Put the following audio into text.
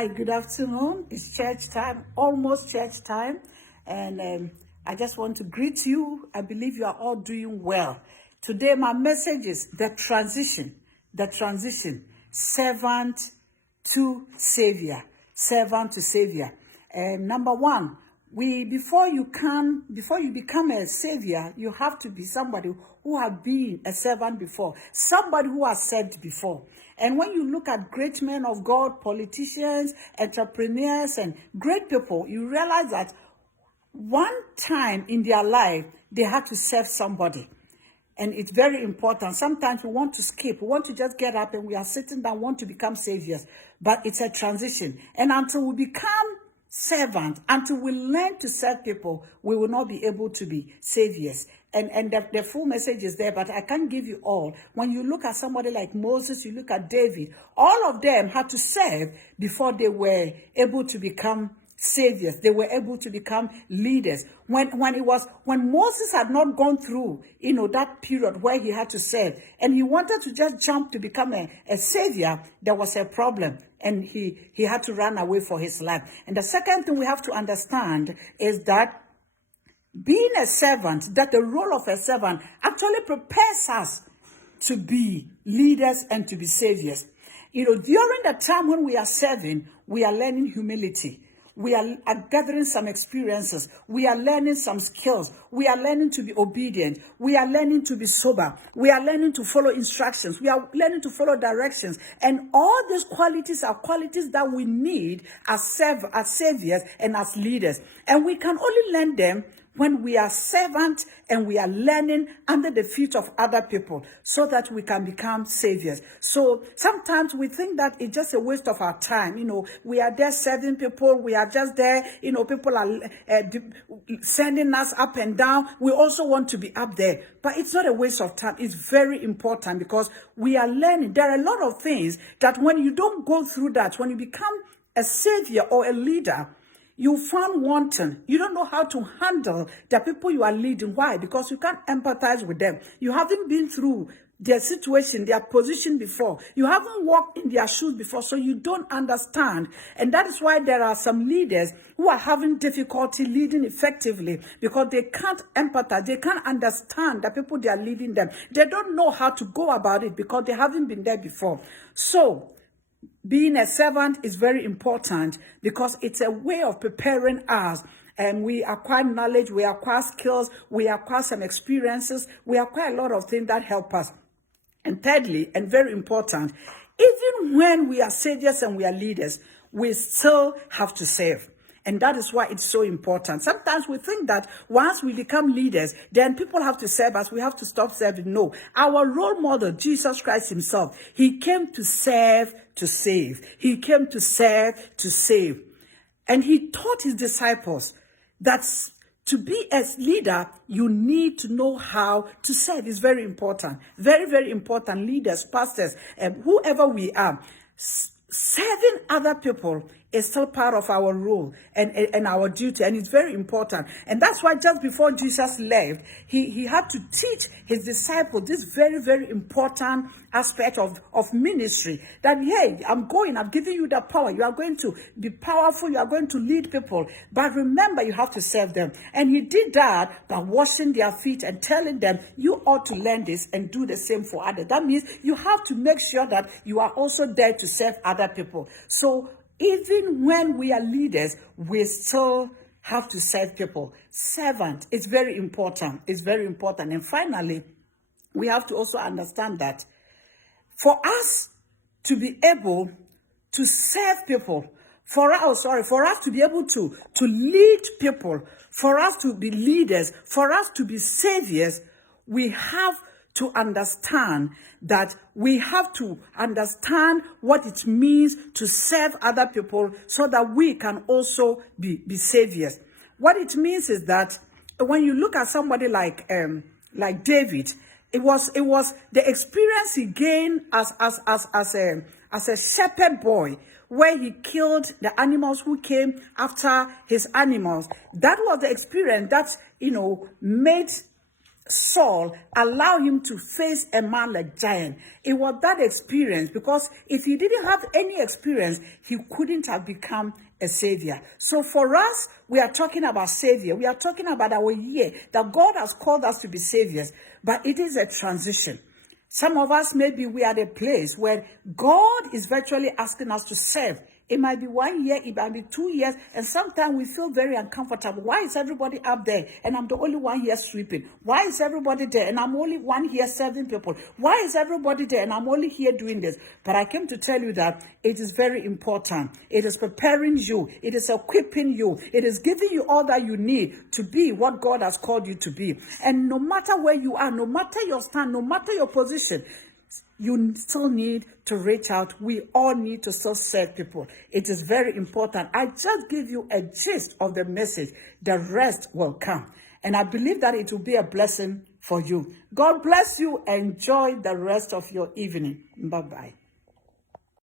Hi, good afternoon. It's church time, almost church time. And I just want to greet you. I believe you are all doing well. Today, my message is the transition, servant to savior, servant to savior. Number one, before you become a savior, you have to be somebody who has been a servant before, somebody who has served before. And when you look at great men of God, politicians, entrepreneurs, and great people, you realize that one time in their life, they had to serve somebody. And it's very important. Sometimes we want to skip. We want to just get up and we are sitting down, want to become saviors. But it's a transition. And until we become servants, until we learn to serve people, we will not be able to be saviors. And the full message is there, but I can't give you all. When you look at somebody like Moses, you look at David, all of them had to serve before they were able to become saviors. They were able to become leaders. When Moses had not gone through, that period where he had to serve, and he wanted to just jump to become a savior, there was a problem, and he had to run away for his life. And the second thing we have to understand is that being a servant, that the role of a servant actually prepares us to be leaders and to be saviors. During the time when we are serving, we are learning humility. We are gathering some experiences. We are learning some skills. We are learning to be obedient. We are learning to be sober. We are learning to follow instructions. We are learning to follow directions. And all these qualities are qualities that we need as saviors and as leaders. And we can only learn them when we are servants and we are learning under the feet of other people so that we can become saviors. So sometimes we think that it's just a waste of our time. We are there serving people. We are just there. People are sending us up and down. We also want to be up there. But it's not a waste of time. It's very important because we are learning. There are a lot of things that when you don't go through that, when you become a savior or a leader, you found wanting. You don't know how to handle the people you are leading. Why? Because you can't empathize with them. You haven't been through their situation, their position before. You haven't walked in their shoes before, so you don't understand. And that is why there are some leaders who are having difficulty leading effectively because they can't empathize. They can't understand the people they are leading them. They don't know how to go about it because they haven't been there before. So being a servant is very important because it's a way of preparing us. And we acquire knowledge, we acquire skills, we acquire some experiences, we acquire a lot of things that help us. And thirdly, and very important, even when we are saviors and we are leaders, we still have to serve. And that is why it's so important. Sometimes we think that once we become leaders, then people have to serve us. We have to stop serving. No. Our role model, Jesus Christ himself, he came to serve, to save. He came to serve, to save. And he taught his disciples that to be a leader, you need to know how to serve. It's very important. Very, very important. Leaders, pastors, whoever we are, serving other people is still part of our role and our duty, and it's very important. And that's why just before Jesus left, he had to teach his disciples this very, very important aspect of ministry, that, hey, I'm giving you the power. You are going to be powerful. You are going to lead people. But remember, you have to serve them. And he did that by washing their feet and telling them, you ought to learn this and do the same for others. That means you have to make sure that you are also there to serve other people. So even when we are leaders, we still have to serve people. Servant is very important. It's very important. And finally, we have to also understand that for us to be able to serve people, for us to be able to lead people, for us to be leaders, for us to be saviors, we have to understand that we have to understand what it means to serve other people so that we can also be saviors. What it means is that when you look at somebody like David, it was the experience he gained as a shepherd boy, where he killed the animals who came after his animals. That was the experience that made Saul allow him to face a man like giant. It was that experience, because if he didn't have any experience, he couldn't have become a savior. So for us, we are talking about savior. We are talking about our year that God has called us to be saviors, but it is a transition. Some of us, maybe we are at a place where God is virtually asking us to serve. It might be 1 year, it might be 2 years, and sometimes we feel very uncomfortable. Why is everybody up there and I'm the only one here sweeping? Why is everybody there and I'm only one here serving people? Why is everybody there and I'm only here doing this? But I came to tell you that it is very important. It is preparing you. It is equipping you. It is giving you all that you need to be what God has called you to be. And no matter where you are, no matter your stand, no matter your position, you still need to reach out. We all need to still serve people. It is very important. I just give you a gist of the message. The rest will come. And I believe that it will be a blessing for you. God bless you. Enjoy the rest of your evening. Bye-bye.